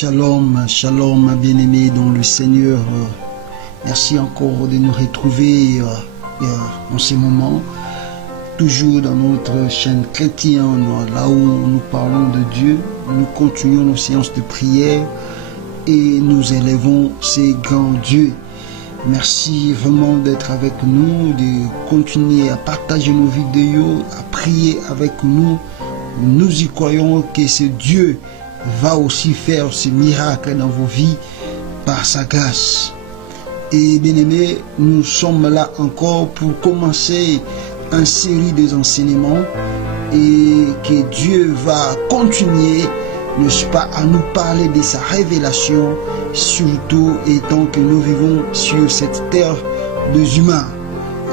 Shalom, shalom, bien-aimés dans le Seigneur. Merci encore de nous retrouver en ce moment, toujours dans notre chaîne chrétienne, là où nous parlons de Dieu. Nous continuons nos séances de prière et nous élevons ces grands dieux. Merci vraiment d'être avec nous, de continuer à partager nos vidéos, à prier avec nous. Nous y croyons que ce Dieu va aussi faire ce miracle dans vos vies par sa grâce. Et bien aimés, nous sommes là encore pour commencer une série des enseignements et que Dieu va continuer, n'est-ce pas, à nous parler de sa révélation, surtout étant que nous vivons sur cette terre des humains.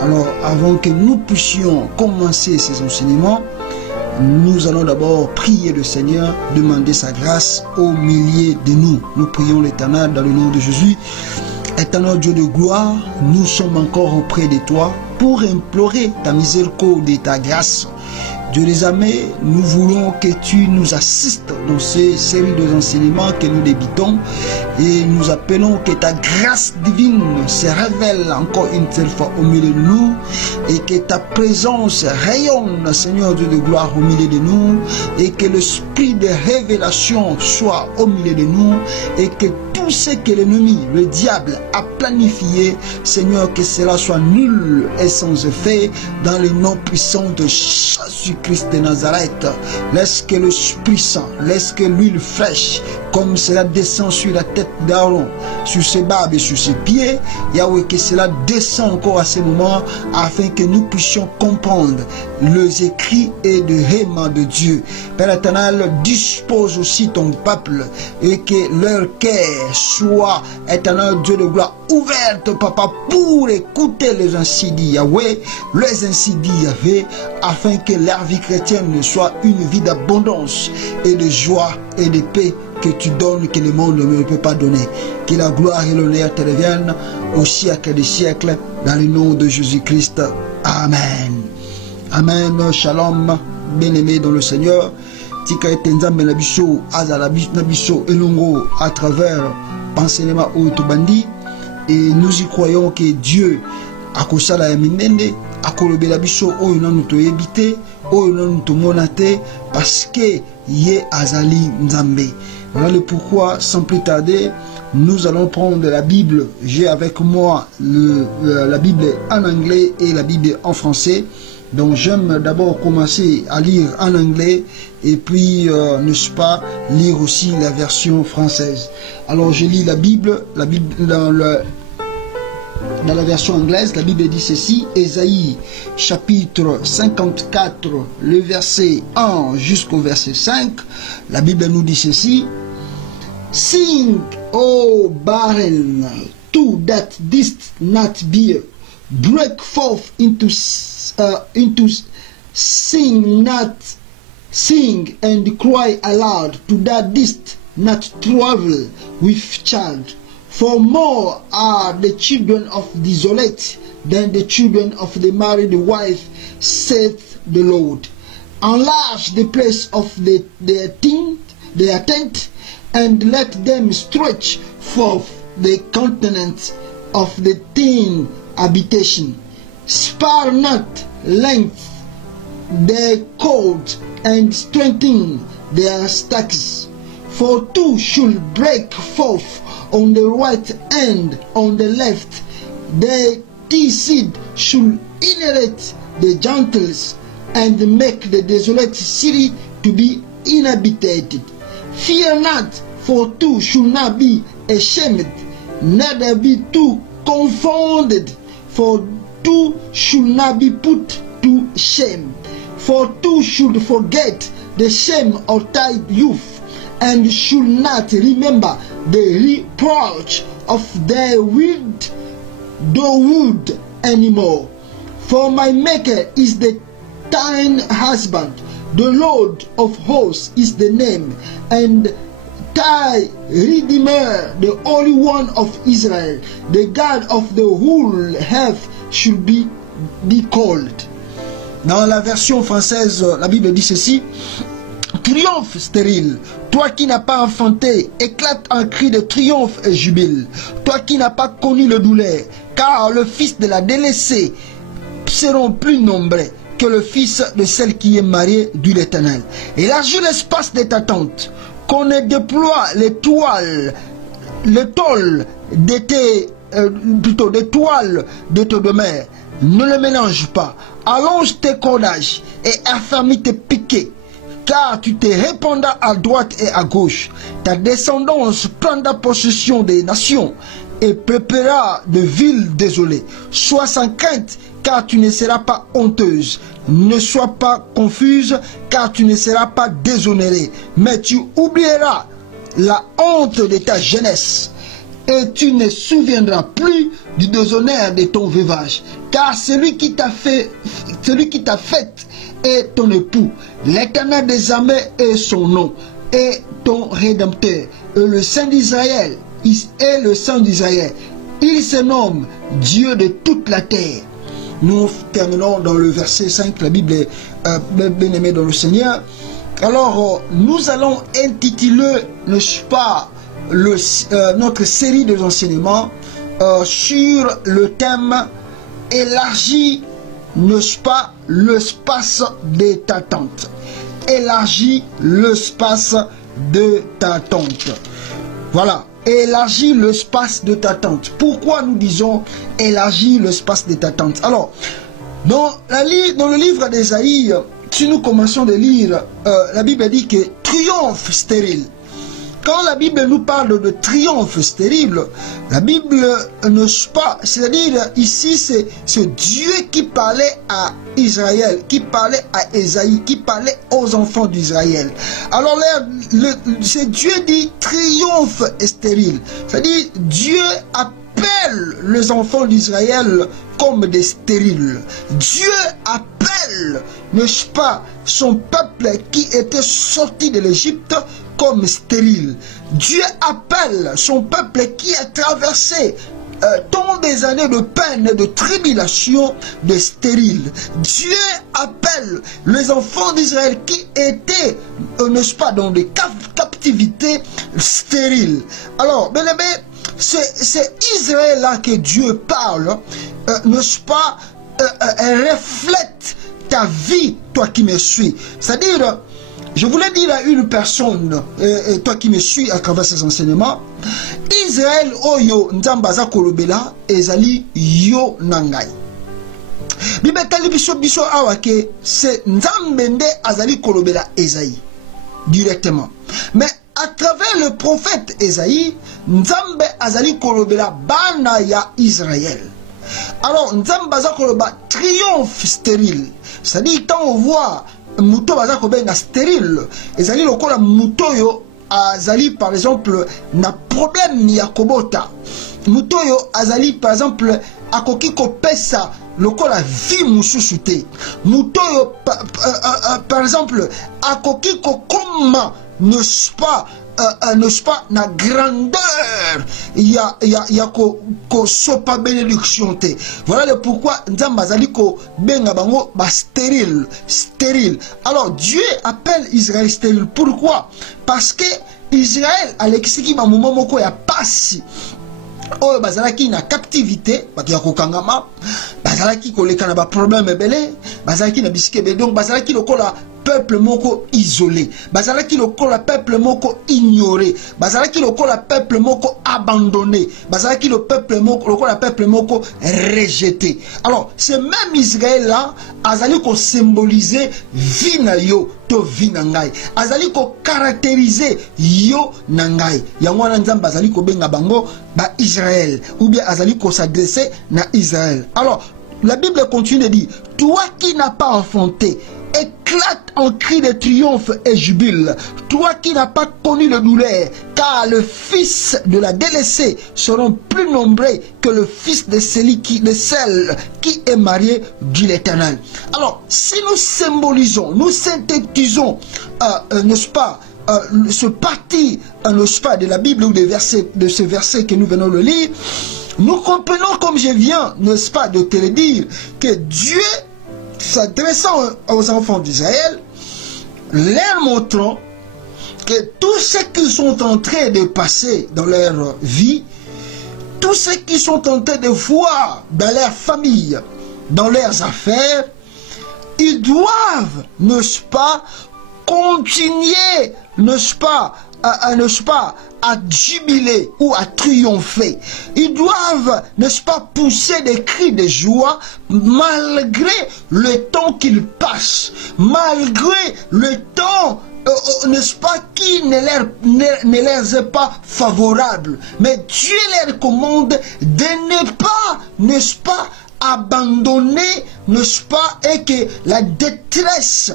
Alors, avant que nous puissions commencer ces enseignements, nous allons d'abord prier le Seigneur, demander sa grâce au milieu de nous. Nous prions l'Éternel dans le nom de Jésus. Éternel Dieu de gloire, nous sommes encore auprès de toi pour implorer ta miséricorde et ta grâce. Dieu des armées, nous voulons que tu nous assistes dans ces séries d'enseignements que nous débutons et nous appelons que ta grâce divine se révèle encore une seule fois au milieu de nous et que ta présence rayonne, Seigneur Dieu de gloire, au milieu de nous et que l'esprit de révélation soit au milieu de nous et que tout ce que l'ennemi, le diable, a planifié, Seigneur, que cela soit nul et sans effet dans le nom puissant de Jésus-Christ de Nazareth. Laisse que l'Esprit Saint, laisse que l'huile fraîche, comme cela descend sur la tête d'Aaron, sur ses barbes et sur ses pieds, Yahweh, que cela descend encore à ce moment, afin que nous puissions comprendre les écrits et le réma de Dieu. Père éternel, dispose aussi ton peuple et que leur cœur soit, éternel Dieu de gloire, ouverte, papa, pour écouter les ainsi dit Yahweh, les ainsi dit Yahweh, afin que leur vie chrétienne soit une vie d'abondance et de joie et de paix que tu donnes, que le monde ne peut pas donner. Que la gloire et l'honneur te reviennent au siècle des siècles, dans le nom de Jésus-Christ. Amen. Amen. Shalom, bien-aimés dans le Seigneur. Tika etenzambe na biso azala na biso elongo à travers enseignement Outubandi, et nous y croyons que Dieu a kosala ya minene akolobela biso oyo nanu toyebite oyo nanu tomonate parce que ye azali nzambe. Voilà le pourquoi, sans plus tarder, nous allons prendre la Bible. J'ai avec moi la Bible en anglais et la Bible en français. Donc j'aime d'abord commencer à lire en anglais et puis, n'est-ce pas, lire aussi la version française. Alors je lis la Bible dans la version anglaise. La Bible dit ceci, Ésaïe chapitre 54, le verset 1 jusqu'au verset 5. La Bible nous dit ceci, Sing, O barren, to that didst not bear, break forth into sing and cry aloud to that didst not travel with child. For more are the children of the desolate than the children of the married wife, saith the Lord. Enlarge the place of their tent, and let them stretch forth the continent of the thin habitation. Spare not length their cords, and strengthen their stacks. For two should break forth on the right and on the left. The seed should inherit the gentles, and make the desolate city to be inhabited. Fear not, for two should not be ashamed, neither be two confounded, for two should not be put to shame. For two should forget the shame of thy youth, and should not remember the reproach of their widowhood anymore. For my Maker is the thine husband, the Lord of hosts is the name, and thy Redeemer, the Holy One of Israel, the God of the whole earth should be called. Dans la version française, la Bible dit ceci, triomphe stérile. Toi qui n'as pas enfanté, éclate en cri de triomphe et jubile. Toi qui n'as pas connu le douleur, car le fils de la délaissée seront plus nombreux que le fils de celle qui est mariée du l'Éternel. Élargis l'espace de ta tente, qu'on ne déploie les tôles de tes des toiles de tes demeures. Ne le mélange pas. Allonge tes cordages et affermis tes piquets, car tu te répandras à droite et à gauche. Ta descendance prendra possession des nations et peuplera de villes désolées. Sois sans crainte, car tu ne seras pas honteuse. Ne sois pas confuse, car tu ne seras pas déshonorée. Mais tu oublieras la honte de ta jeunesse, et tu ne souviendras plus du déshonneur de ton veuvage. Car celui qui t'a fait est ton époux. L'Éternel des armées est son nom, et ton Rédempteur, et le Saint d'Israël, est le Saint d'Israël. Il se nomme Dieu de toute la terre. Nous terminons dans le verset 5, la Bible est bien-aimée dans le Seigneur. Alors, nous allons intituler, n'est-ce pas, notre série de enseignements sur le thème élargis, n'est-ce pas, l'espace de ta tente. Élargis l'espace de ta tente. Voilà. Élargis l'espace de ta tente. Pourquoi nous disons élargis l'espace de ta tente? Alors, dans le livre d'Ésaïe, si nous commençons de lire, la Bible dit que triomphe stérile. Quand la Bible nous parle de triomphe stérile, la Bible ne sait pas, c'est-à-dire ici c'est Dieu qui parlait à Israël, qui parlait à Ésaïe, qui parlait aux enfants d'Israël. Alors là, c'est Dieu dit triomphe stérile, c'est-à-dire Dieu appelle les enfants d'Israël comme des stériles. Dieu appelle, n'est-ce pas, son peuple qui était sorti de l'Égypte comme stérile. Dieu appelle son peuple qui a traversé tant des années de peine et de tribulation de stérile. Dieu appelle les enfants d'Israël qui étaient, n'est-ce pas, dans des captivités stériles. Alors, bien aimé, c'est Israël là que Dieu parle, n'est-ce pas, elle reflète ta vie, toi qui me suis. C'est-à-dire, je voulais dire à une personne, et toi qui me suis à travers ces enseignements, Israël oyo nzambaza kolobela ezali yo nangai. Bibetali biso awake c'est nzambende azali kolobela Esaïe directement. Mais à travers le prophète Esaïe, nzambe azali kolobela bana ya Israël. Alors nzambaza koloba triomphe stérile. C'est-à-dire quand on voit muto baza kobenga stérile, ezali lokola muto yo azali par exemple na problème ya kobota. Muto yo azali par exemple akoki kopesa lokola vie mususu te. Muto yo par exemple akoki kokoma, n'est-ce pas, na grandeur ya ko sopa bénédiction te. Voilà le pourquoi nzamba azali ko benga bango ba stérile. Alors Dieu appelle Israël stérile. Pourquoi? Parce que Israël alekisiki ba moment moko ya pasi oyo bazalaki na captivité, bato ya kokangama, bazalaki koleka na ba problème ebele, bazalaki na bisike ebele, donc bazalaki lokola peuple moko isolé, bazalaki lokola peuple moko ignoré, bazalaki lokola peuple moko abandonné, bazalaki le peuple moko lokola peuple moko rejeté. Alors ce même Israël là azali ko symboliser vie na yo to vie na ngai, azali ko caractériser yo na ngai. Yango wana nzambe azali ko benga bango ba Israël, ou bien azali ko s'adresser na Israël. Alors la Bible continue de dire, toi qui n'as pas enfanté, éclate en cri de triomphe et jubile, toi qui n'as pas connu le douleur, car le fils de la délaissée seront plus nombreux que le fils de celle qui est marié du l'Éternel. Alors, si nous symbolisons, nous synthétisons, n'est-ce pas, ce parti, n'est-ce pas, de la Bible ou de ce verset que nous venons de lire, nous comprenons, comme je viens, n'est-ce pas, de te le dire, que Dieu, s'adressant aux enfants d'Israël, leur montrant que tout ce qu'ils sont en train de passer dans leur vie, tout ce qu'ils sont en train de voir dans leur famille, dans leurs affaires, ils doivent, n'est-ce pas, continuer, n'est-ce pas, à jubiler ou à triompher. Ils doivent, n'est-ce pas, pousser des cris de joie malgré le temps qu'ils passent, malgré le temps, n'est-ce pas, qui ne leur est pas favorable. Mais Dieu leur commande de ne pas, n'est-ce pas, abandonner, n'est-ce pas, et que la détresse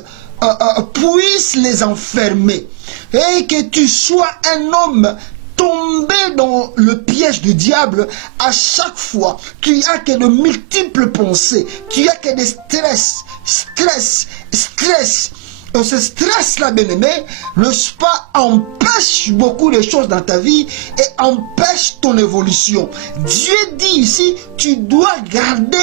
puisse les enfermer, et que tu sois un homme tombé dans le piège du diable. À chaque fois, tu as que de multiples pensées, tu as que des stress. Ce stress-là, bien-aimé, n'est-ce pas, empêche beaucoup de choses dans ta vie et empêche ton évolution. Dieu dit ici, tu dois garder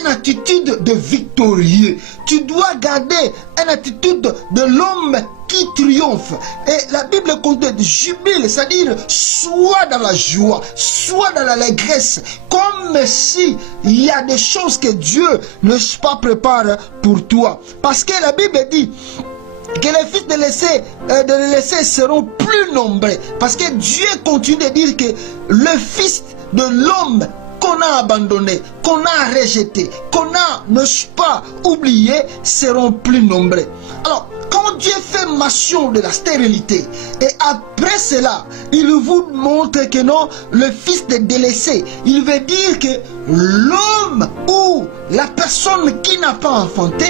une attitude de victorieux. Tu dois garder une attitude de l'homme qui triomphe. Et la Bible compte jubile, c'est-à-dire soit dans la joie, soit dans l'allégresse, comme si il y a des choses que Dieu ne se pas prépare pour toi. Parce que la Bible dit que les fils de l'essai seront plus nombreux. Parce que Dieu continue de dire que le fils de l'homme qu'on a abandonné, qu'on a rejeté, qu'on a, n'est-ce pas, oublié, seront plus nombreux. Alors, quand Dieu fait mention de la stérilité, et après cela, il vous montre que non, le fils de délaissé, il veut dire que l'homme ou la personne qui n'a pas enfanté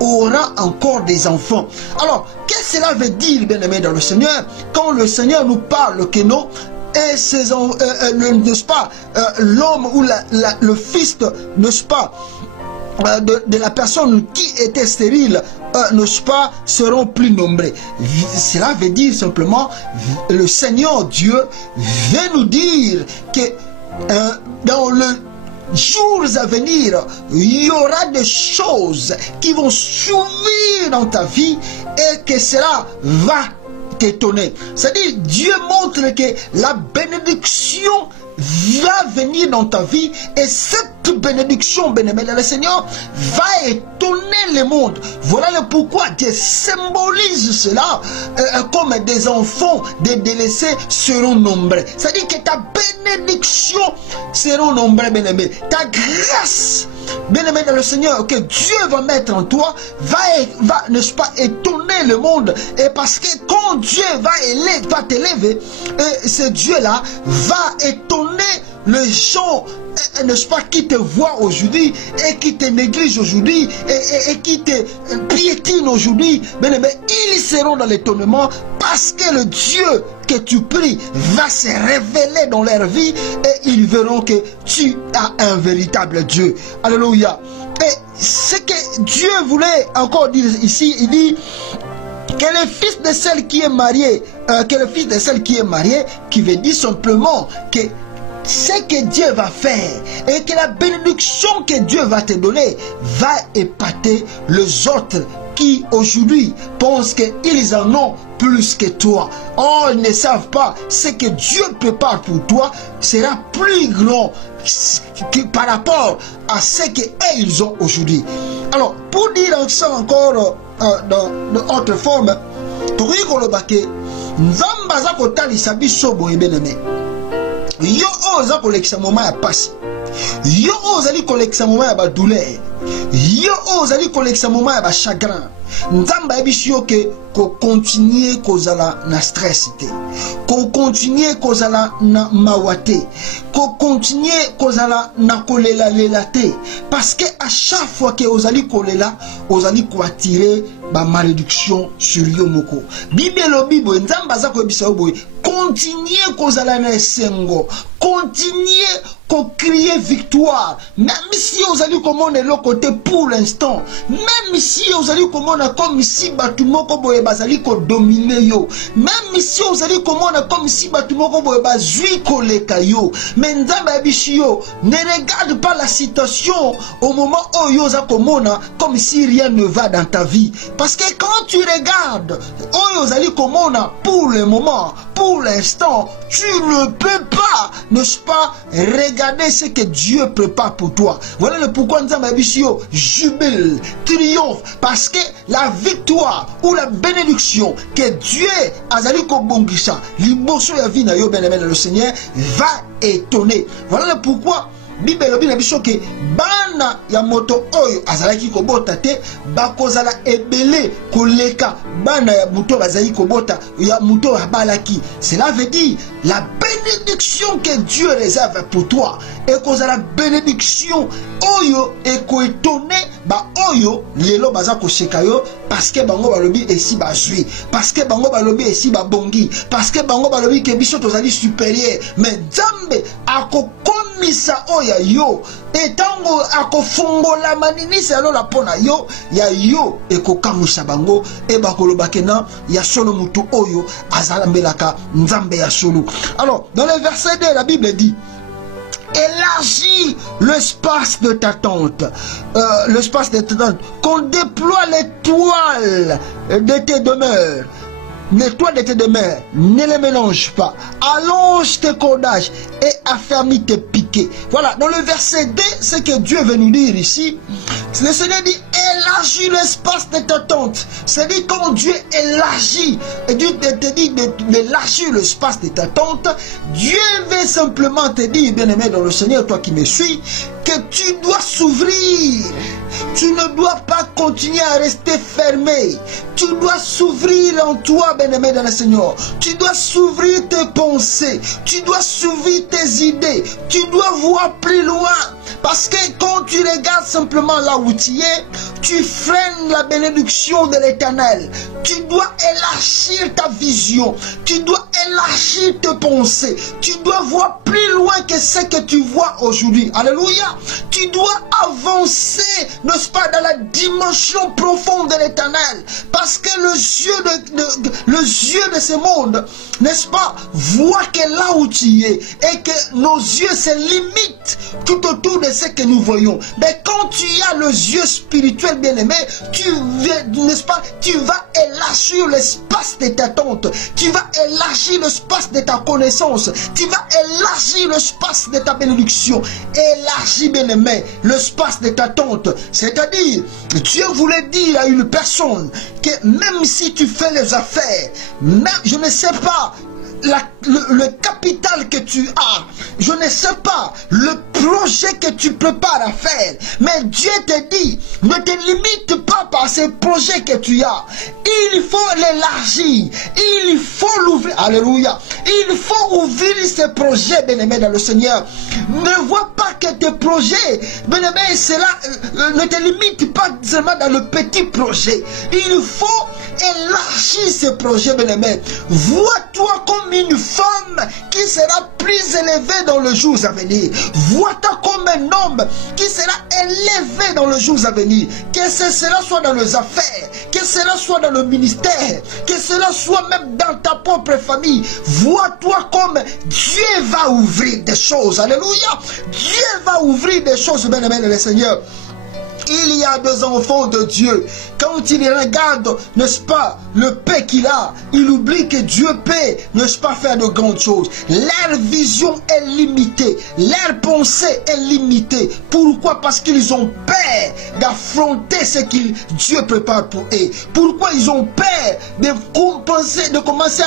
aura encore des enfants. Alors, qu'est-ce que cela veut dire, bien-aimé dans le Seigneur, quand le Seigneur nous parle que non, et n'est-ce pas, l'homme ou le fils, n'est-ce pas, de la personne qui était stérile, n'est-ce pas, seront plus nombreux. Cela veut dire simplement, le Seigneur Dieu veut nous dire que dans le jours à venir, il y aura des choses qui vont survenir dans ta vie et que cela va t'étonner. C'est-à-dire, Dieu montre que la bénédiction va venir dans ta vie et cette bénédiction, bien-aimé dans le Seigneur, va étonner le monde. Voilà le pourquoi Dieu symbolise cela comme des enfants, des délaissés seront nombreux. C'est-à-dire que ta bénédiction sera nombreux, bien-aimé. Ta grâce, bien-aimé dans le Seigneur, que Dieu va mettre en toi, va n'est-ce pas, étonner le monde. Et parce que quand Dieu va t'élever, ce Dieu-là va étonner les gens, n'est-ce pas, qui te voient aujourd'hui et qui te négligent aujourd'hui et qui te piétinent aujourd'hui. Mais ils seront dans l'étonnement parce que le Dieu que tu pries va se révéler dans leur vie et ils verront que tu as un véritable Dieu. Alléluia. Et ce que Dieu voulait encore dire ici, il dit que le fils de celle qui est mariée, qui veut dire simplement que ce que Dieu va faire et que la bénédiction que Dieu va te donner va épater les autres qui aujourd'hui pensent qu'ils en ont plus que toi. Oh, ils ne savent pas ce que Dieu prépare pour toi sera plus grand par rapport à ce qu'ils ont aujourd'hui. Alors, pour dire ça encore dans autre forme, Nzamba kotalisa biso boye bien-aimé. Yo oza kolekisa moment ya pasi. Yo ozali kolekisa moment ya ba douleur. Yo ozali kolekisa moment ya ba chagrin. Nzamba ebisio ke ko continuer kozala na stress te. Ko continuer kozala na mawate. Ko continuer kozala na kolela lela te. Parce que à chaque fois que ozali kolela, ozali ko attirer ba malédiction sur yo moko. Bible Bible Nzamba za ko ebisa boy. Continuer kozala na esengo, continuer qu'on crier victoire. Même si vous allez comme on est le côté pour l'instant, même si vous allez comme on a comme si bâtiment comme bazali ko dominer yo, même si vous allez comme on a comme si bâtiment comme bazui koleka yo, mais nzamba bishio ne regarde pas la situation au moment où yo za comme si rien ne va dans ta vie, parce que quand tu regardes où yo zali comme on a pour le moment, pour l'instant, tu ne peux pas, n'est-ce pas, regarder ce que Dieu prépare pour toi. Voilà le pourquoi nous avons jubile, triomphe, parce que la victoire ou la bénédiction que Dieu a zali ko bongisa, liboso ya vie na yo bien-aimé le Seigneur va étonner. Voilà le pourquoi Bible lobi na biso ke bana ya moto oyo azalaki kobota te bakozala ebele koleka bana ya moto bazali kobota ya moto abalaki. Cela veut dire la bénédiction que Dieu réserve pour toi et kozala bénédiction oyo eko étonner ba oyo lelo baza kosheka yo parce que bango balobi esi bazui, parce que bango balobi esi babongi, parce que bango balobi ke biso tozali supérieur, mais Nzambe akokomisa oya yo etango akofungola maninisa lola pona yo ya yo ekokamusa bango e bakoloba kena ya solo mutu oyo azalambelaka Nzambe ya solo. Alors dans le verset 2 la Bible dit élargis l'espace de ta tente, l'espace de ta tente, qu'on déploie les toiles de tes demeures. Les toiles de tes demeures, ne les mélange pas. Allonge tes cordages et affermis tes piquets. Voilà, dans le verset 2, ce que Dieu veut nous dire ici, le Seigneur dit élargis l'espace de ta tente. C'est-à-dire quand Dieu élargit, et Dieu te dit d'élargir l'espace de ta tente, Dieu veut simplement te dire, bien-aimé dans le Seigneur, toi qui me suis, que tu dois s'ouvrir. Tu ne dois pas continuer à rester fermé. Tu dois s'ouvrir en toi, bien-aimé dans le Seigneur. Tu dois s'ouvrir tes pensées. Tu dois s'ouvrir tes idées. Tu dois voir plus loin. Parce que quand tu regardes simplement là où tu es, tu freines la bénédiction de l'Éternel. Tu dois élargir ta vision. Tu dois élargir tes pensées. Tu dois voir plus loin que ce que tu vois aujourd'hui. Alléluia. Tu dois avancer, n'est-ce pas, dans la dimension profonde de l'Éternel. Parce que le yeux de ce monde, n'est-ce pas, voit que là où tu es et que nos yeux se limitent tout autour de ce que nous voyons. Mais quand tu as le yeux spirituel bien-aimé, n'est-ce pas, tu vas élargir l'espace de ta tente. Tu vas élargir l'espace de ta connaissance. Tu vas élargir l'espace de ta bénédiction. Élargis, bien-aimé, l'espace de ta tente. C'est-à-dire, Dieu voulait dire à une personne que même si tu fais les affaires, même, je ne sais pas, le capital que tu as, je ne sais pas le projet que tu prépares à faire, mais Dieu te dit, ne te limite pas par ces projets que tu as. Il faut l'élargir, il faut l'ouvrir. Alléluia. Il faut ouvrir ces projets, bien-aimés dans le Seigneur. Ne vois pas que tes projets, bien-aimés, cela ne te limite pas seulement dans le petit projet. Il faut élargir ces projets, bien-aimés. Vois-toi comme une femme qui sera plus élevée dans les jours à venir. Vois-toi comme un homme qui sera élevé dans les jours à venir. Que cela soit dans les affaires, que cela soit dans le ministère, que cela soit même dans ta propre famille. Vois-toi comme Dieu va ouvrir des choses. Alléluia. Dieu va ouvrir des choses, bien-aimés le Seigneur. Il y a des enfants de Dieu. Quand il regarde, n'est-ce pas, le paix qu'il a, il oublie que Dieu peut, n'est-ce pas, faire de grandes choses. Leur vision est limitée. Leur pensée est limitée. Pourquoi? Parce qu'ils ont peur d'affronter ce que Dieu prépare pour eux. Pourquoi ils ont peur de commencer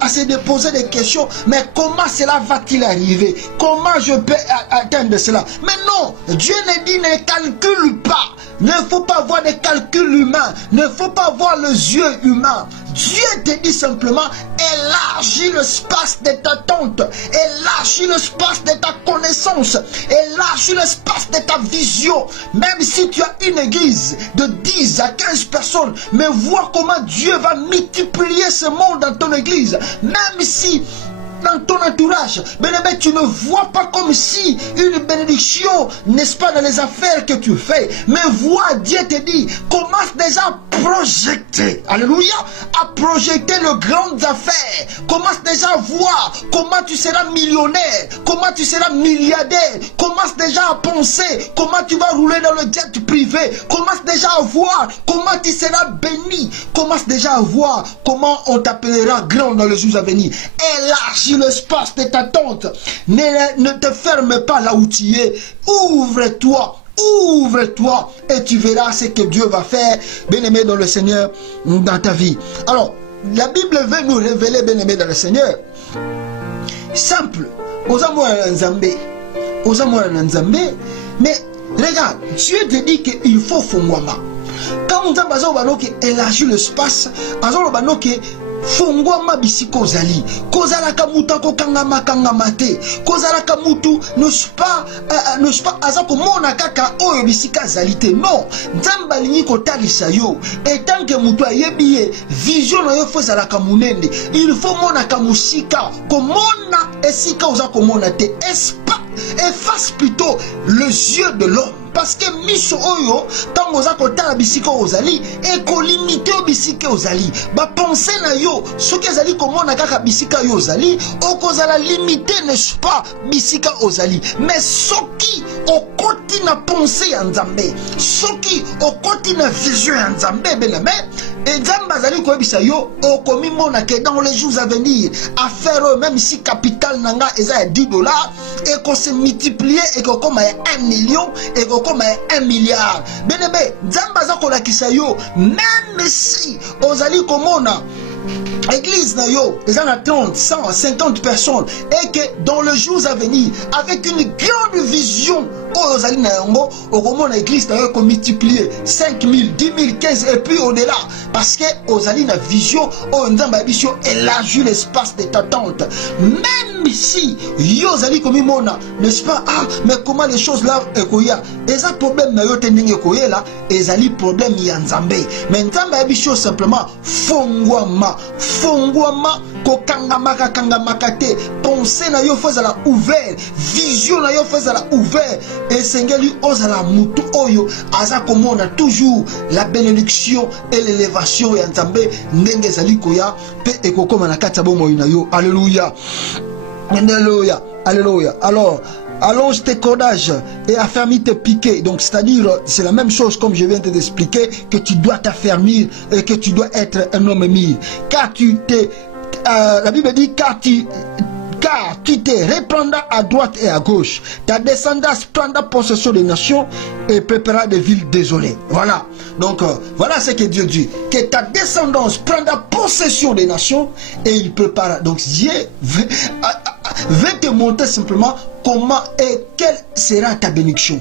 à se déposer des questions? Mais comment cela va-t-il arriver? Comment je peux atteindre cela? Mais non, Dieu ne dit ne calcule pas. Ne faut pas voir des calculs humains. Ne faut pas voir les yeux humains. Dieu te dit simplement, élargis l'espace de ta tente, élargis l'espace de ta connaissance, élargis l'espace de ta vision. Même si tu as une église de 10 à 15 personnes, mais vois comment Dieu va multiplier ce monde dans ton église. Même si dans ton entourage, bien-aimé, tu ne vois pas comme si une bénédiction, n'est-ce pas, dans les affaires que tu fais, mais vois, Dieu te dit, commence déjà à projeter, alléluia, à projeter les grandes affaires, commence déjà à voir comment tu seras millionnaire, comment tu seras milliardaire, commence déjà à penser comment tu vas rouler dans le jet privé, commence déjà à voir comment tu seras béni, commence déjà à voir comment on t'appellera grand dans les jours à venir. Élargis l'espace de ta tente, ne te ferme pas là où tu es, ouvre-toi. Ouvre-toi et tu verras ce que Dieu va faire, bien-aimé dans le Seigneur, dans ta vie. Alors, la Bible veut nous révéler, bien-aimé dans le Seigneur, simple, mais regarde, Dieu te dit qu'il faut fongwama. Quand on a élargi l'espace, on a fongwama bisiko zali kozala kamuta ko kangama kangamate kozala kamutu n'est pas azako mona kaka oyo bisika zalité non nzamba lingi ko talisa yo et tant que mutu ayebiye vision na yo fozala kamunende il faut mona kamusika ko mona esika ozako mona te efface plutôt les yeux de l'homme. Parce que miso oyo tant oza kotala bisika ozali ekolimite o bisika ozali ba penser na yo soki ezali komona kaka bisika yo ozali okozala limité n'est-ce pas bisika ozali mais soki okoti na pensée ya Nzambe soki okoti na vision ya Nzambe beneme et Nzambe azali koyebisa yo okomimona que dans les jours à venir affaire même si capital nanga eza ya $10 et qu'on se multiplier et qu'on comme 1 million et qu'on comme 1 milliard. Bien-aimé, Nzamba za kolakisa yo, même si ozali komona église na yo, ils en ont 30, 100, 50 personnes et que dans les jours à venir, avec une grande vision, ozali na yango, okomona église na yo ko multiplier 5 000, 10 000, 15 et puis au-delà parce que ozali na vision, Nzamba biso élargit l'espace de ta tente. Même si yo ozali komimona, n'est-ce pas? Ah, mais comment les choses là ekoya? Eza problème na yo tendinge ekoya là, ezali problème ya Nzambe. Mais Nzamba biso simplement fongwama kokangama te pensée na yo fozala ouvert vision na yo fozala ouvert et Seigneur lui ozala mutu oyo aza komona toujours la bénédiction et l'élévation ya Nzambe ndenge ezali koya pe ekokoma na kati ya bomoi na yo. Alléluia, alléluia, alléluia. Alors allonge tes cordages et affermis tes piquets. Donc, c'est-à-dire, c'est la même chose comme je viens de t'expliquer, que tu dois t'affermir et que tu dois être un homme mis. Car la Bible dit, car tu te répandras à droite et à gauche. Ta descendance prendra possession des nations et préparera des villes désolées. Voilà. Donc, voilà ce que Dieu dit. Que ta descendance prendra possession des nations et il prépare. Donc, Dieu veut te montrer simplement comment et quelle sera ta bénédiction.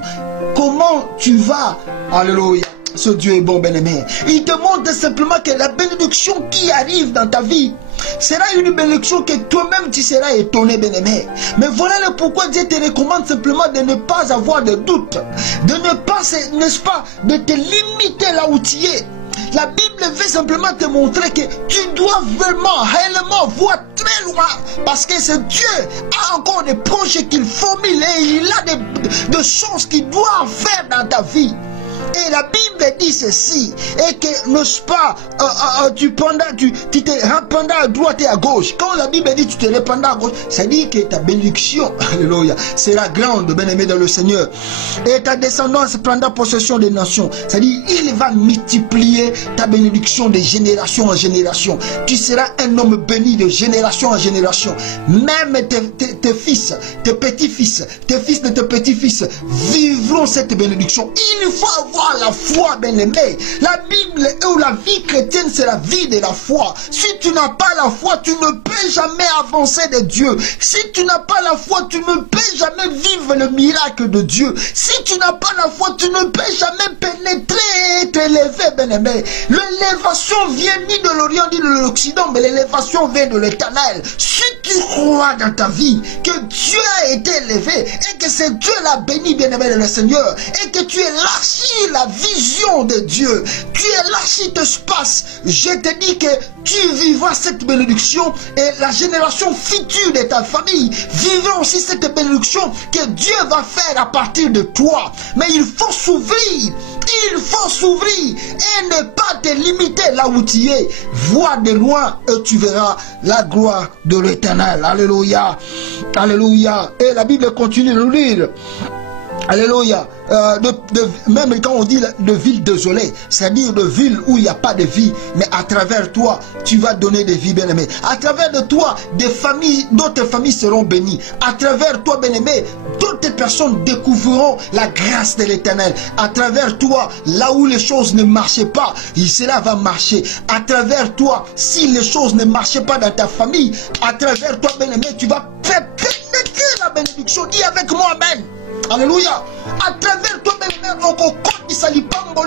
Comment tu vas. Alléluia. Ce Dieu est bon, bien-aimé. Il te montre simplement que la bénédiction qui arrive dans ta vie sera une bénédiction que toi-même tu seras étonné, bien-aimé. Mais voilà le pourquoi Dieu te recommande simplement de ne pas avoir de doute, de ne pas, n'est-ce pas, de te limiter là où tu es. La Bible veut simplement te montrer que tu dois vraiment, réellement voir très loin. Parce que ce Dieu a encore des projets qu'il formule et il a des choses qu'il doit faire dans ta vie. Et la Bible dit ceci, et que, n'est-ce pas, tu te répandras à droite et à gauche. Quand la Bible dit tu te répandras à gauche, ça dit que ta bénédiction, alléluia, sera grande, bien-aimé dans le Seigneur. Et ta descendance prendra possession des nations. Ça dit, il va multiplier ta bénédiction de génération en génération. Tu seras un homme béni de génération en génération. Même tes fils, tes petits-fils, tes fils de tes petits-fils vivront cette bénédiction. Il faut avoir la foi, bien-aimé. La Bible ou la vie chrétienne, c'est la vie de la foi. Si tu n'as pas la foi, tu ne peux jamais avancer de Dieu. Si tu n'as pas la foi, tu ne peux jamais vivre le miracle de Dieu. Si tu n'as pas la foi, tu ne peux jamais pénétrer et t'élever, bien-aimé. L'élévation vient ni de l'Orient ni de l'Occident, mais l'élévation vient de l'Éternel. Si tu crois dans ta vie que Dieu a été élevé et que c'est Dieu l'a béni, bien-aimé le Seigneur, et que tu élargis la vision de Dieu, tu élargis ton espace, je te dis que tu vivras cette bénédiction et la génération future de ta famille vivra aussi cette bénédiction que Dieu va faire à partir de toi. Mais il faut s'ouvrir et ne pas te limiter là où tu es. Vois de loin et tu verras la gloire de l'Éternel. Alléluia, alléluia. Et la Bible continue de lire. Alléluia. Même quand on dit de ville désolée, c'est-à-dire de ville où il n'y a pas de vie, mais à travers toi, tu vas donner des vies, bien-aimés. À travers de toi, d'autres familles seront bénies. À travers toi, bien-aimé, d'autres personnes découvriront la grâce de l'Éternel. À travers toi, là où les choses ne marchaient pas, cela va marcher. À travers toi, si les choses ne marchaient pas dans ta famille, à travers toi, bien-aimé, tu vas faire pénétrer la bénédiction. Dis avec moi, amen. Alléluia. À travers toi, même, on peut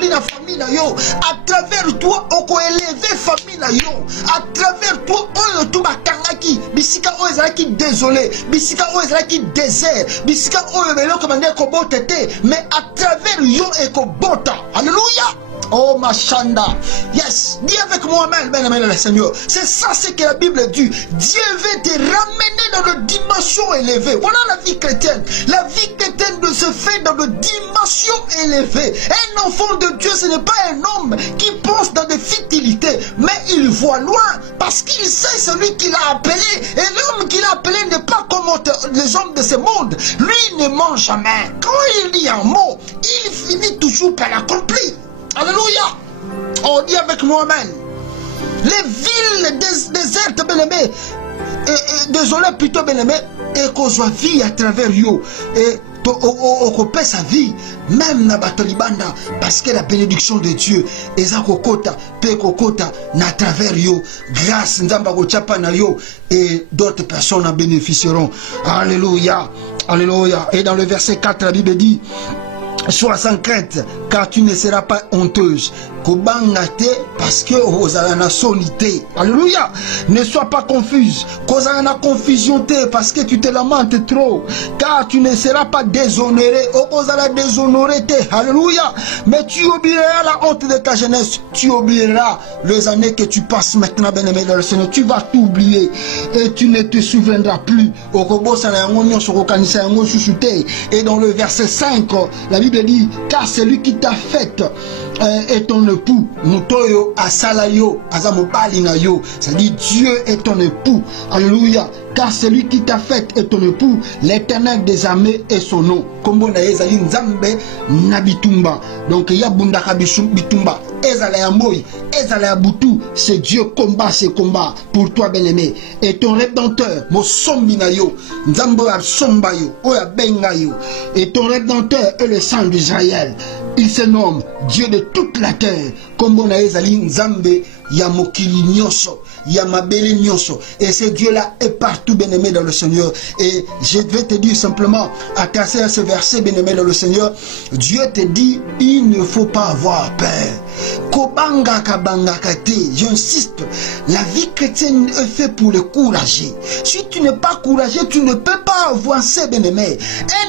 la famille na yo. À travers toi, on peut élever famille na yo. À travers toi, on tout bakangaki. Bisika o ezalaki désolé. Bisika o ezalaki désert. Bisika o ebelo commandé ko botete. Mais à travers yo et ko bota. Alléluia. Oh Machanda, yes, dis avec moi, amen, le Seigneur. C'est ça ce que la Bible dit. Dieu veut te ramener dans une dimension élevée. Voilà la vie chrétienne. La vie chrétienne se fait dans une dimension élevée. Un enfant de Dieu, ce n'est pas un homme qui pense dans des futilités, mais il voit loin parce qu'il sait celui qui l'a appelé. Et l'homme qui l'a appelé n'est pas comme les hommes de ce monde. Lui ne ment jamais. Quand il dit un mot, il finit toujours par l'accomplir. Alléluia. On dit avec moi, amen. Les villes désertes, bien-aimés, désolé plutôt, bien-aimés, et qu'on soit vie à travers eux, et qu'on paie sa vie, même na batolibanda, parce que la bénédiction de Dieu, eza kokota, pe kokota, na travers eux, grâce nzamba kochapa na yo, et d'autres personnes en bénéficieront. Alléluia. Alléluia. Et dans le verset 4, la Bible dit, sois sans crainte, car tu ne seras pas honteuse. Kobangate, parce que ozalana solité. Alléluia. Ne sois pas confuse. Kozalana confusion, parce que tu te lamentes trop. Car tu ne seras pas déshonoré. Ozala déshonoré. Alléluia. Mais tu oublieras la honte de ta jeunesse. Tu oublieras les années que tu passes maintenant, bien-aimé dans le Seigneur. Tu vas t'oublier. Et tu ne te souviendras plus. Et dans le verset 5, la Bible dit, car celui qui t'a fait est ton époux, Mutoyo Asalayo, Azamobalinayo, c'est-à-dire Dieu est ton époux. Alléluia. Car celui qui t'a fait est ton époux, l'Éternel des armées est son nom. Kombo na ezali nzambe na bitumba. Donc yabunda kabishu bitumba. Ezala ya moi, ezala ya butu, c'est Dieu combat ces combats pour toi, bien-aimé. Et ton rédempteur, mo sombinayo, nzambo ya sombayo, oya bengayo. Et ton rédempteur est le sang d'Israël. Il se nomme Dieu de toute la terre. Kombo na ezali nzambe ya mokili nyoso, ya mabele nyoso. Et ce Dieu-là est partout, bien-aimé dans le Seigneur. Et je vais te dire simplement, à casser ce verset, bien-aimé dans le Seigneur, Dieu te dit, il ne faut pas avoir peur. Kobanga kabanga kate, j'insiste, la vie chrétienne est faite pour le courageux. Si tu n'es pas courageux, tu ne peux pas avancer, bien-aimé.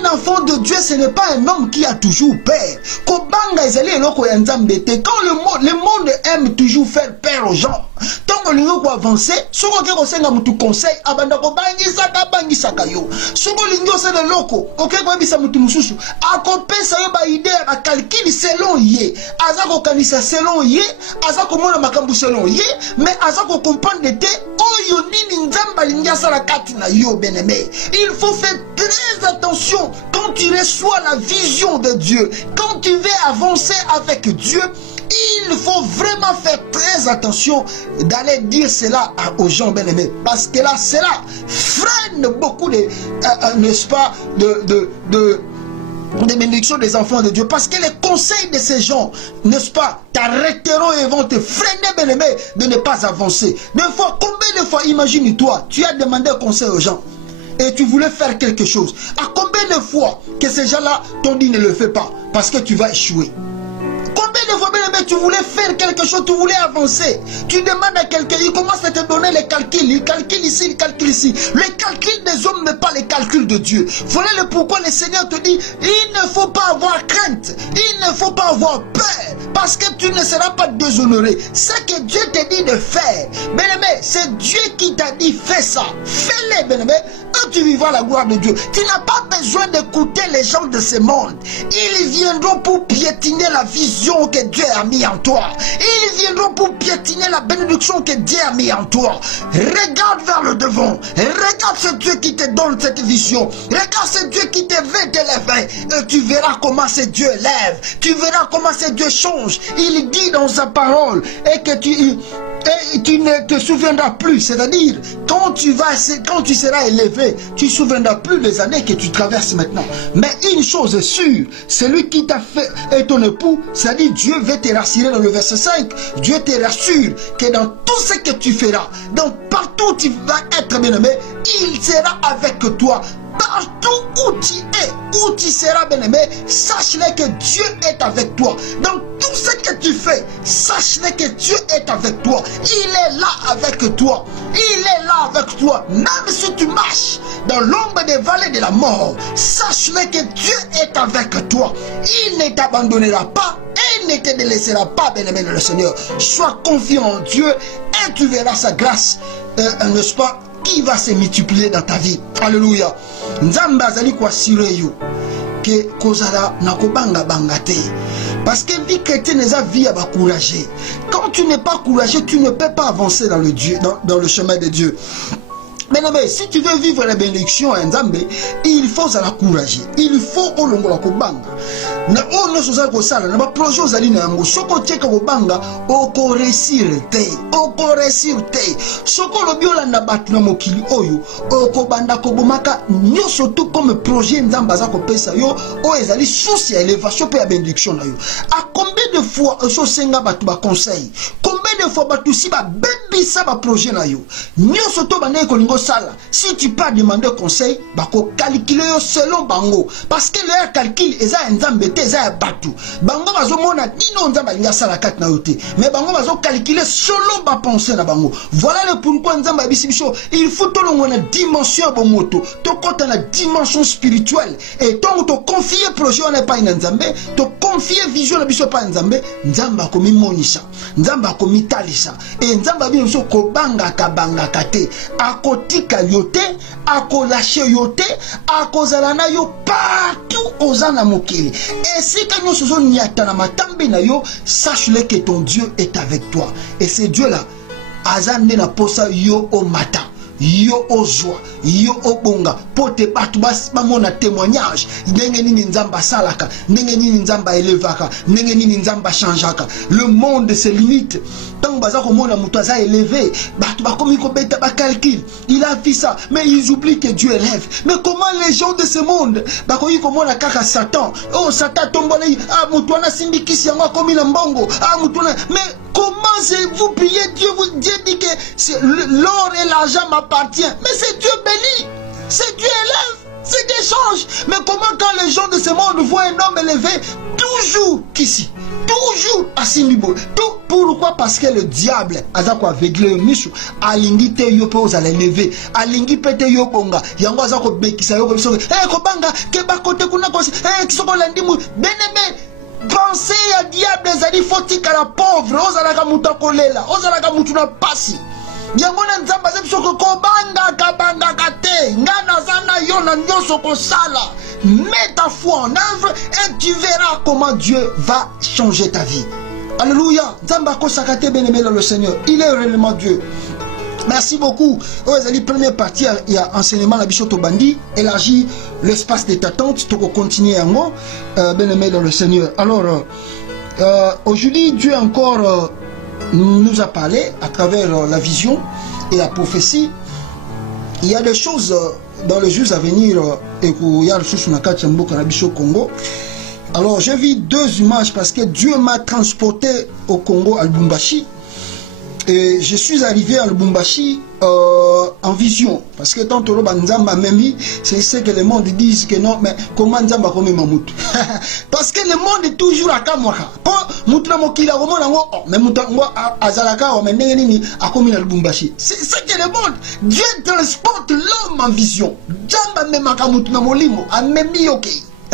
Un enfant de Dieu, ce n'est pas un homme qui a toujours peur. Kobanga ezali eloko ya nzambe te. Quand le monde aime toujours faire peur aux gens, tant que l'on peut avancer, ce qu'on a mutu conseil, abanda ko bangisaka yo. Ce qu'on lingo c'est le loco, ok ko bisa mutu mususu. Akopesa yo ba idée ba calcul selon yé. Azako kanisa selon yé, azako mona makambu selon yé, mais azako comprendre te oyo nini nzamba linga sala kati na yo, bien-aimé. Il faut faire très attention quand tu reçois la vision de Dieu, quand tu veux avancer avec Dieu. Il faut vraiment faire très attention d'aller dire cela aux gens, bien-aimés. Parce que là, cela freine beaucoup de, n'est-ce pas, de bénédiction des enfants de Dieu. Parce que les conseils de ces gens, n'est-ce pas, t'arrêteront et vont te freiner, bien-aimé, de ne pas avancer. Des fois, combien de fois, imagine-toi, tu as demandé un conseil aux gens et tu voulais faire quelque chose. À combien de fois que ces gens-là t'ont dit ne le fais pas parce que tu vas échouer? de fois, bien-aimé, tu voulais faire quelque chose, tu voulais avancer. Tu demandes à quelqu'un, il commence à te donner les calculs. Il calcule ici, il calcule ici. Les calculs des hommes, mais pas les calculs de Dieu. Voilà le pourquoi le Seigneur te dit, il ne faut pas avoir crainte. Il ne faut pas avoir peur. Parce que tu ne seras pas déshonoré. Ce que Dieu te dit de faire, bien-aimé, c'est Dieu qui t'a dit, fais ça. Fais-le, bien-aimé. Et tu vivras la gloire de Dieu. Tu n'as pas besoin d'écouter les gens de ce monde. Ils viendront pour piétiner la vision que Dieu a mis en toi. Ils viendront pour piétiner la bénédiction que Dieu a mis en toi. Regarde vers le devant. Regarde ce Dieu qui te donne cette vision. Regarde ce Dieu qui te veut t'élever. Et tu verras comment ce Dieu lève. Tu verras comment ce Dieu change. Il dit dans sa parole et que tu ne te souviendras plus. C'est-à-dire, quand tu seras élevé, tu ne souviendras plus des années que tu traverses maintenant. Mais une chose est sûre, celui qui t'a fait est ton époux, c'est-à-dire Dieu veut te rassurer dans le verset 5. Dieu te rassure que dans tout ce que tu feras, partout où tu vas être bien-aimé, il sera avec toi. Partout où tu es, où tu seras bien-aimé, sache-le que Dieu est avec toi. Dans tout ce que tu fais, sache-le que Dieu est avec toi. Il est là avec toi. Il est là avec toi. Même si tu marches dans l'ombre des vallées de la mort, sache-le que Dieu est avec toi. Il ne t'abandonnera pas. Il ne te délaissera pas, bien-aimé le Seigneur. Sois confiant en Dieu et tu verras sa grâce, n'est-ce pas, qui va se multiplier dans ta vie. Alléluia. Nzamba azali kwa sire yo ke kozala na kobanga bangate. Parce que vie chrétienne est la vie à courager. Quand tu n'es pas courageux, tu ne peux pas avancer dans le chemin de Dieu. Mais si tu veux vivre la bénédiction à Nzambe, il faut la courager. Il faut olongola kobanga. Na ono soza ko sala na ba projet ozali na yango soko tieka kobanga oko réussir te. Oko réussir te. Soko lobiola na batu na mokili oyo oko banda kobomaka nyoso tout comme projet Nzambe za ko pesa yo o ezali source ya élévation pe ya bénédiction na yo. À combien de fois so senga batu ba conseil? Combien de fois batu si ba bebisa ba projet na yo? Nyoso to banda ko lingo sala. Si tu pas demander conseil, bako calculer yo selon bango parce que leur calcul eza Nzambe te eza batu. Bango bazo mona dino Nzambe linga sala kat na yote. Mais bango bazo calculer selon ba pensée na bango. Voilà le pourquoi Nzambe bisibiso, il faut to longo na dimension bo moto. To kota na dimension spirituelle et donc to confier projet on pas Nzambe, to confier vision na biso pa Nzambe, Nzambe ko mimonisa. Nzambe ko mitalisa. Et Nzambe biso ko banga ka te. Akotika yote, akolashe yote, akozalana yo partout aux anamokili. Et si quand nous sommes niata na matambi na yo, sache-le que ton Dieu est avec toi. Et ce Dieu-là, azande na posa yo o mata. Yo ozwa, yo obonga, pote batu bamona témoignage, ndenge nini Nzamba salaka, ndenge nini Nzamba élevaka, ndenge nini Nzamba changeaka. Le monde se limite. Tant baza komona mutu aza élevé, batu bakomi ko beta ba calcul. Il a fait ça, mais ils oublient que Dieu élève. Mais comment les gens de ce monde bakoyi komona kaka Satan? Oh Satan tombolei, ah mutu ana sindikisi yango komi na mbongo, ah mutu na mais comment vous priez Dieu, Dieu dit que l'or et l'argent m'appartient. Mais c'est Dieu béni, c'est Dieu élève, c'est des changes. Mais comment quand les gens de ce monde voient un homme élevé, toujours qu'ici, toujours à Simibo, tout pourquoi? Parce que le diable a aveuglé Michou, alingi te yo pe ozala lever, alingi pete yo bonga, yango azako bekisa yo ko kobanga ke bakote kuna ko kisoko landimu beneme. Pensez à diable ezali fotika la pauvre, ozalaka mutu akolela, ozalaka mutu na pasi. Yango na Nzambe azebiso ko banga te, ngana zana yo na nyoso ko sala. Mets ta foi en œuvre et tu verras comment Dieu va changer ta vie. Alléluia. Nzambe ko sakate bien-aimé dans le Seigneur. Il est réellement Dieu. Merci beaucoup. La première partie, il y a enseignement la Bichoto Bandi, élargit l'espace de t'attente, tu peux continuer en moi, bien aimé dans le Seigneur. Alors, aujourd'hui, Dieu encore nous a parlé à travers la vision et la prophétie. Il y a des choses dans les jours à venir, et il y a des choses sur la carte Congo. Alors, j'ai vu deux images parce que Dieu m'a transporté au Congo, à Lubumbashi. Et je suis arrivé à Lubumbashi en vision. Parce que tant que Nzamba Memi, c'est ce que le monde dit que non, mais comment Nzamba comme Mamout? Parce que le monde est toujours à Kamwaka. Moutna Mokila, mais Moutna Azalaka, mais Neneni, a commis à Lubumbashi. C'est ce que le monde. Dieu transporte l'homme en vision. Nzamba Memaka Moutna Molimo, a Memi ok.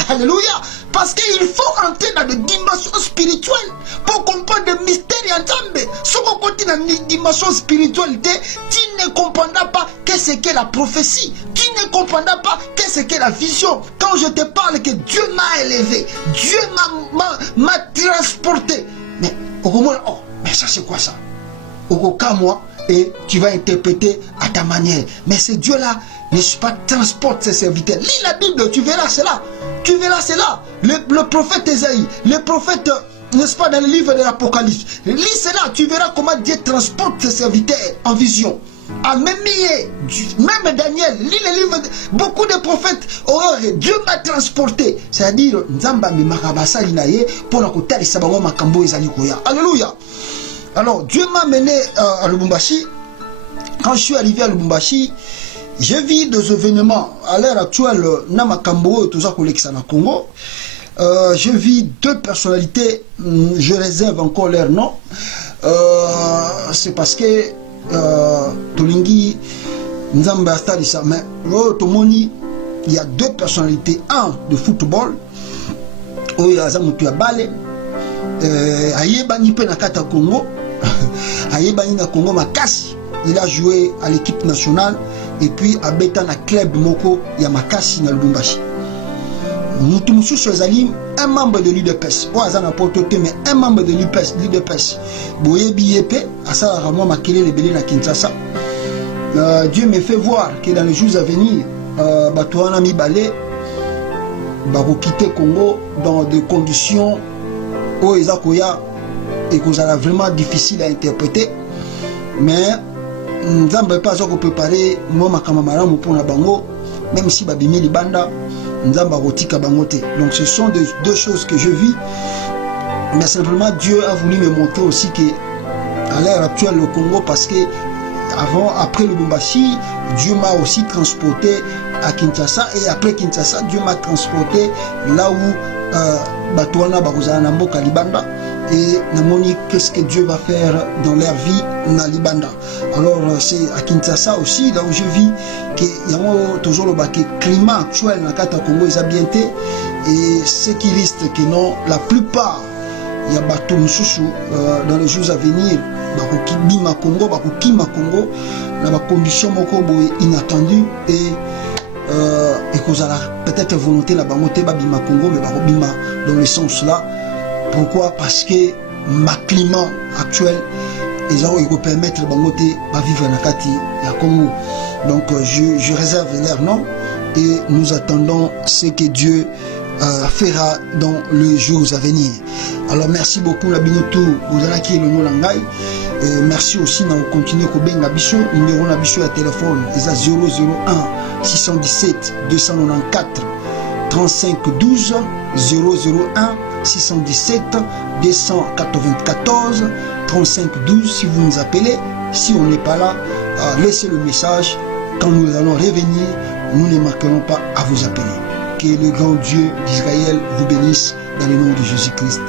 Alléluia. Parce qu'il faut entrer dans des dimensions spirituelles pour comprendre le mystère en Zambé. Si on continue dans une dimension spiritualité, tu ne comprendras pas qu'est-ce qu'est la prophétie. Tu ne comprendras pas qu'est-ce qu'est la vision. Quand je te parle que Dieu m'a élevé, Dieu m'a transporté. Mais au moment, oh, mais ça c'est quoi ça? Au cas moi, et tu vas interpréter à ta manière. Mais ce Dieu-là, n'est-ce pas, transporte ses serviteurs. Lis la Bible, tu verras cela. Tu verras cela. Le prophète Ésaïe, le prophète, n'est-ce pas, dans le livre de l'Apocalypse. Lis cela, tu verras comment Dieu transporte ses serviteurs en vision. Même Daniel, lis le livre, beaucoup de prophètes, Dieu m'a transporté. C'est-à-dire, Nzamba me marabasa linaye pour la côté de Sabawa Makambo Ezali Koya. Alléluia. Alors, Dieu m'a mené à Lubumbashi. Quand je suis arrivé à Lubumbashi, je vis des événements. À l'heure actuelle, Namakambo et tout ça, Congo. Je vis deux personnalités. Je réserve encore leur nom. C'est parce que Tolingi, Nzamba Stadissa, mais Tomoni, il y a deux personnalités. Un de football, Oyazamutu Abale, Ayebani Penakata Congo, Ayebani na Congo Makasi. Il a joué à l'équipe nationale et puis à Betana Club Moko Yamakasi na Lubumbashi. Moutoumoussou Sozalim, un membre de l'UDPS. Oazana Portote, mais un membre de l'UDPS. Boyebi Yepe, Asa Ramon Makele Lebele na Kinshasa. Dieu me fait voir que dans les jours à venir, Batouana Mibale va quitter Congo dans des conditions où Ezakoya et que ça vraiment difficile à interpréter. Mais nous n'avons pas encore préparé moi pour la bango, même si babimi libanda nous avons rotika bangote. Donc ce sont deux choses que je vis, mais simplement Dieu a voulu me montrer aussi que à l'heure actuelle le Congo, parce que après le Lubumbashi, Dieu m'a aussi transporté à Kinshasa, et après Kinshasa Dieu m'a transporté là où Batouana Baruzana Mboka Libanda. Et Namoni, qu'est-ce que Dieu va faire dans leur vie na Libanda. Alors c'est à Kinshasa aussi, là où je vis, qu'il y a toujours le climat actuel dans le Congo est habienté, et ce qui risque que non, la plupart, il y a bateau Moussoussou dans les jours à venir, Bima Congo, Kima Congo, dans des conditions inattendues, et cause peut-être volonté la bangote Bima Congo, mais Bima dans le sens là. Pourquoi? Parce que ma climat actuel ils permettre de vivre dans la Congo. Donc je réserve leur nom et nous attendons ce que Dieu fera dans les jours à venir. Alors merci beaucoup Nabinotou, vous allez qui est le nom Langai. Merci aussi de continuer à benga biso, numéro na biso à téléphone, ils a 001 617 294 35 12 001 617 294 35 12. Si vous nous appelez, si on n'est pas là, laissez le message. Quand nous allons revenir, nous ne manquerons pas à vous appeler. Que le grand Dieu d'Israël vous bénisse dans le nom de Jésus-Christ.